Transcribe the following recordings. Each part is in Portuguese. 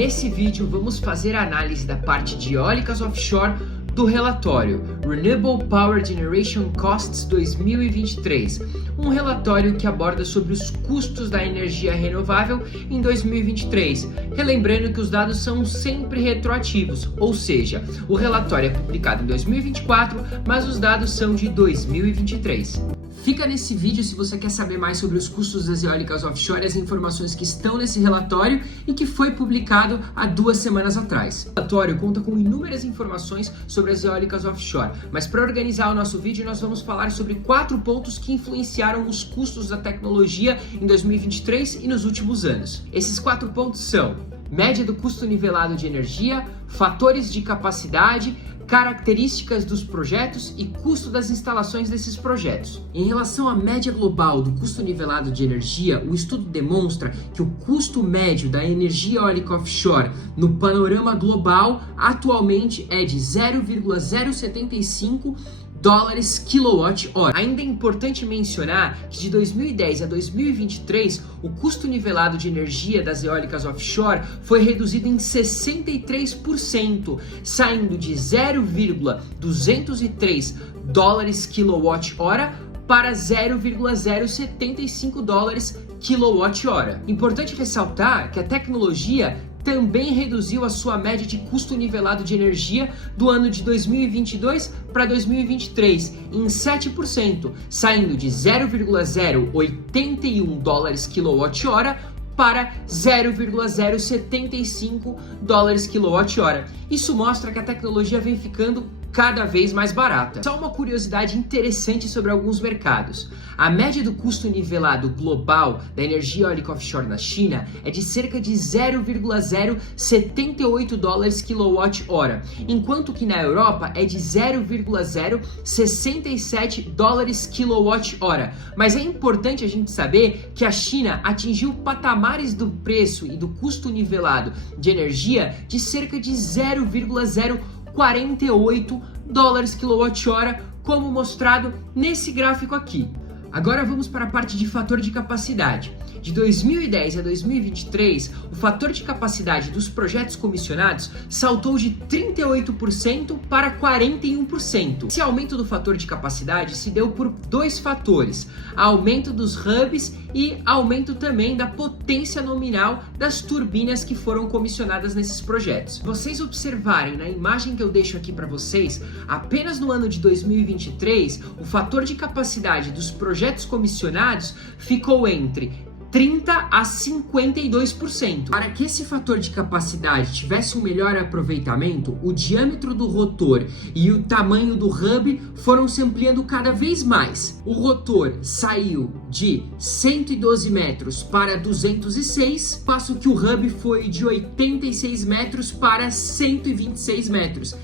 Nesse vídeo vamos fazer a análise da parte de eólicas offshore do relatório Renewable Power Generation Costs 2023, um relatório que aborda sobre os custos da energia renovável em 2023, relembrando que os dados são sempre retroativos, ou seja, o relatório é publicado em 2024, mas os dados são de 2023. Fica nesse vídeo se você quer saber mais sobre os custos das eólicas offshore e as informações que estão nesse relatório e que foi publicado há 2 semanas atrás. O relatório conta com inúmeras informações sobre as eólicas offshore, mas para organizar o nosso vídeo nós vamos falar sobre 4 pontos que influenciaram os custos da tecnologia em 2023 e nos últimos anos. Esses 4 pontos são: média do custo nivelado de energia, fatores de capacidade, características dos projetos e custo das instalações desses projetos. Em relação à média global do custo nivelado de energia, o estudo demonstra que o custo médio da energia eólica offshore no panorama global atualmente é de 0,075 dólares quilowatt-hora. Ainda é importante mencionar que de 2010 a 2023, o custo nivelado de energia das eólicas offshore foi reduzido em 63%, saindo de 0,203 dólares quilowatt-hora para 0,075 dólares quilowatt-hora. Importante ressaltar que a tecnologia também reduziu a sua média de custo nivelado de energia do ano de 2022 para 2023 em 7%, saindo de 0,081 dólares quilowatt-hora para 0,075 dólares quilowatt-hora. Isso mostra que a tecnologia vem ficando cada vez mais barata. Só uma curiosidade interessante sobre alguns mercados. A média do custo nivelado global da energia eólica offshore na China é de cerca de 0,078 dólares quilowatt-hora, enquanto que na Europa é de 0,067 dólares quilowatt-hora. Mas é importante a gente saber que a China atingiu patamares do preço e do custo nivelado de energia de cerca de 0,048 dólares quilowatt-hora, como mostrado nesse gráfico aqui. Agora vamos para a parte de fator de capacidade. De 2010 a 2023, o fator de capacidade dos projetos comissionados saltou de 38% para 41%. Esse aumento do fator de capacidade se deu por 2 fatores: aumento dos hubs e aumento também da potência nominal das turbinas que foram comissionadas nesses projetos. Se vocês observarem na imagem que eu deixo aqui para vocês, apenas no ano de 2023, o fator de capacidade dos projetos comissionados ficou entre 30% a 52%. Para que esse fator de capacidade tivesse um melhor aproveitamento, o diâmetro do rotor e o tamanho do hub foram se ampliando cada vez mais. O rotor saiu de 112 metros para 206, passo que o hub foi de 86 metros para 126 metros.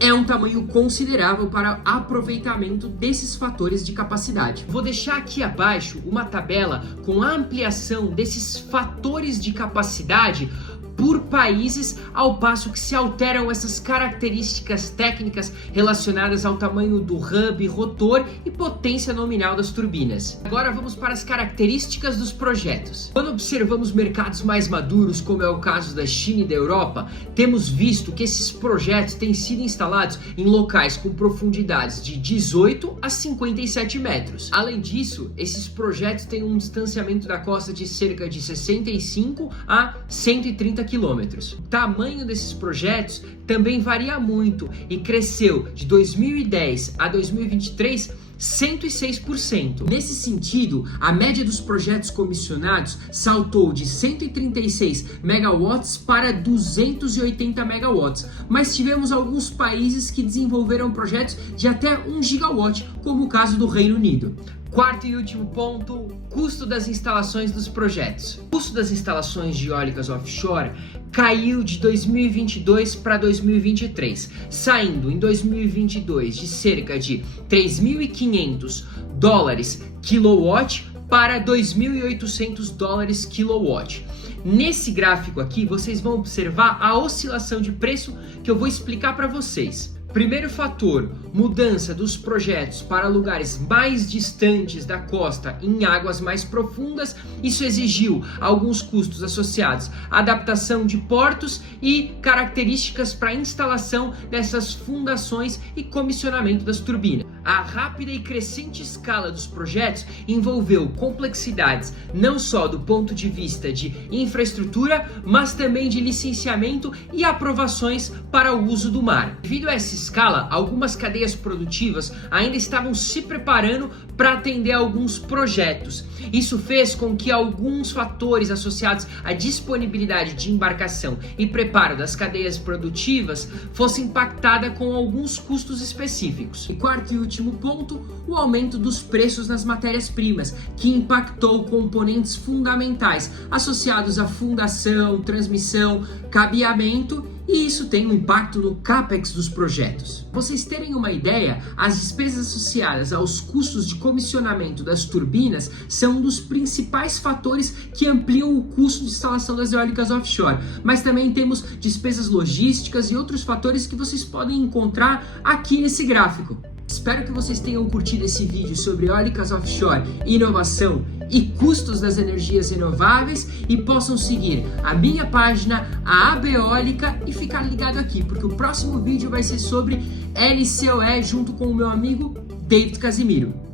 É um tamanho considerável para aproveitamento desses fatores de capacidade. Vou deixar aqui abaixo uma tabela com a ampliação desses fatores de capacidade por países, ao passo que se alteram essas características técnicas relacionadas ao tamanho do hub, rotor e potência nominal das turbinas. Agora vamos para as características dos projetos. Quando observamos mercados mais maduros, como é o caso da China e da Europa, temos visto que esses projetos têm sido instalados em locais com profundidades de 18 a 57 metros. Além disso, esses projetos têm um distanciamento da costa de cerca de 65 a 130 quilômetros. O tamanho desses projetos também varia muito e cresceu de 2010 a 2023 106%. Nesse sentido, a média dos projetos comissionados saltou de 136 megawatts para 280 megawatts, mas tivemos alguns países que desenvolveram projetos de até 1 gigawatt, como o caso do Reino Unido. Quarto e último ponto: custo das instalações dos projetos. O custo das instalações de eólicas offshore caiu de 2022 para 2023, saindo em 2022 de cerca de 3.500 dólares quilowatt para 2.800 dólares quilowatt. Nesse gráfico aqui, vocês vão observar a oscilação de preço que eu vou explicar para vocês. Primeiro fator, mudança dos projetos para lugares mais distantes da costa em águas mais profundas. Isso exigiu alguns custos associados à adaptação de portos e características para a instalação dessas fundações e comissionamento das turbinas. A rápida e crescente escala dos projetos envolveu complexidades não só do ponto de vista de infraestrutura, mas também de licenciamento e aprovações para o uso do mar. Devido a essa escala, algumas cadeias produtivas ainda estavam se preparando para atender a alguns projetos. Isso fez com que alguns fatores associados à disponibilidade de embarcação e preparo das cadeias produtivas fossem impactada com alguns custos específicos. E quarto e último ponto, o aumento dos preços nas matérias-primas, que impactou componentes fundamentais associados à fundação, transmissão, cabeamento, e isso tem um impacto no CAPEX dos projetos. Pra vocês terem uma ideia, as despesas associadas aos custos de comissionamento das turbinas são um dos principais fatores que ampliam o custo de instalação das eólicas offshore, mas também temos despesas logísticas e outros fatores que vocês podem encontrar aqui nesse gráfico. Espero que vocês tenham curtido esse vídeo sobre eólicas offshore, inovação e custos das energias renováveis e possam seguir a minha página, a AB Eólica, e ficar ligado aqui, porque o próximo vídeo vai ser sobre LCOE junto com o meu amigo David Casimiro.